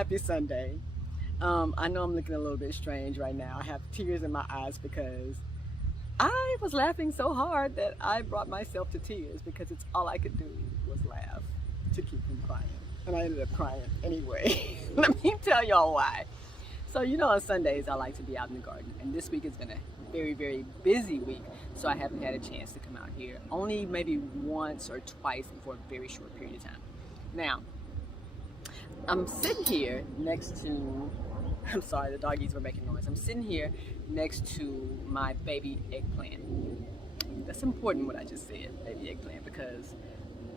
Happy Sunday. I know I'm looking a little bit strange right now. I have tears in my eyes because I was laughing so hard that I brought myself to tears because it's all I could do was laugh to keep from crying. And I ended up crying anyway. Let me tell y'all why. So you know on Sundays I like to be out in the garden, and this week has been a very, very busy week, so I haven't had a chance to come out here. Only maybe once or twice for a very short period of time. Now, I'm sitting here next to, I'm sorry, the doggies were making noise. I'm sitting here next to my baby eggplant. That's important what I just said, baby eggplant, because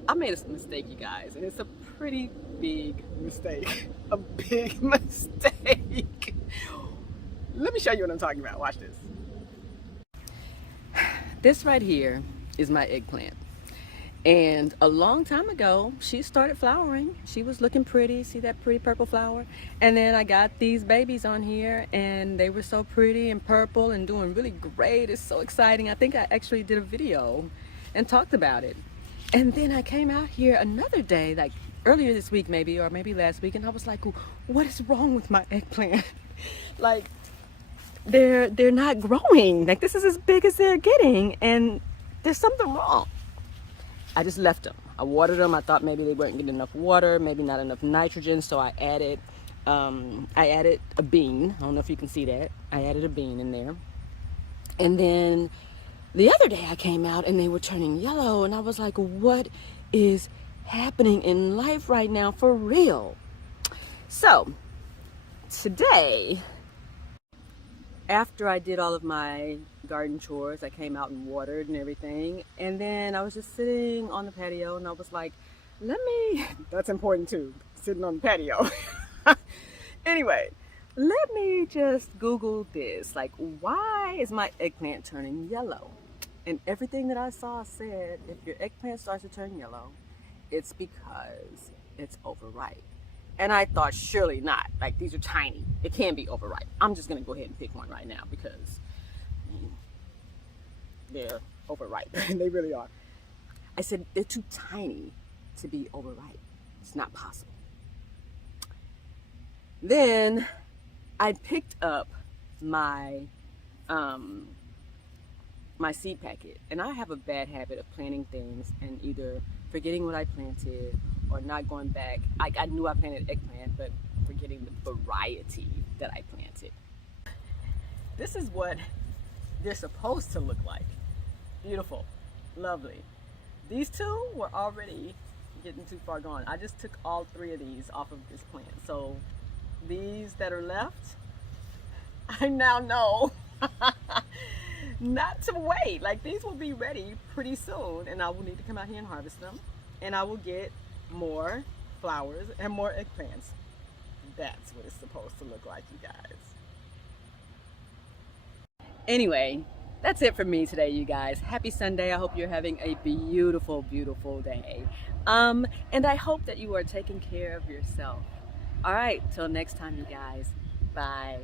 I made a mistake, you guys, and it's a pretty big mistake. A big mistake. Let me show you what I'm talking about. Watch this. This right here is my eggplant. And a long time ago, she started flowering. She was looking pretty. See that pretty purple flower? And then I got these babies on here, and they were so pretty and purple and doing really great. It's so exciting. I think I actually did a video and talked about it. And then I came out here another day, like earlier this week maybe, or maybe last week, and I was like, what is wrong with my eggplant? Like, they're not growing. Like, this is as big as they're getting, and there's something wrong. I just left them. I watered them. I thought maybe they weren't getting enough water, maybe not enough nitrogen, so I added a bean. I don't know if you can see that. I added a bean in there. And then the other day I came out and they were turning yellow, and I was like, what is happening in life right now for real? So today, after I did all of my garden chores, I came out and watered and everything, and then I was just sitting on the patio, and I was like, that's important too, sitting on the patio. Anyway, let me just Google this, like, why is my eggplant turning yellow? And everything that I saw said, if your eggplant starts to turn yellow, it's because it's overripe. And I thought, surely not. Like, these are tiny. It can't be overripe. I'm just going to go ahead and pick one right now because they're overripe. They really are. I said, they're too tiny to be overripe. It's not possible. Then I picked up my my seed packet, and I have a bad habit of planting things and either forgetting what I planted or not going back. I knew I planted eggplant, but forgetting the variety that I planted. This is what they're supposed to look like. Beautiful, lovely. These two were already getting too far gone. I just took all three of these off of this plant. So these that are left, I now know not to wait. Like, these will be ready pretty soon, and I will need to come out here and harvest them, and I will get more flowers and more eggplants. That's what it's supposed to look like, you guys. Anyway, that's it for me today, you guys. Happy Sunday. I hope you're having a beautiful, beautiful day. And I hope that you are taking care of yourself. All right, till next time, you guys. Bye.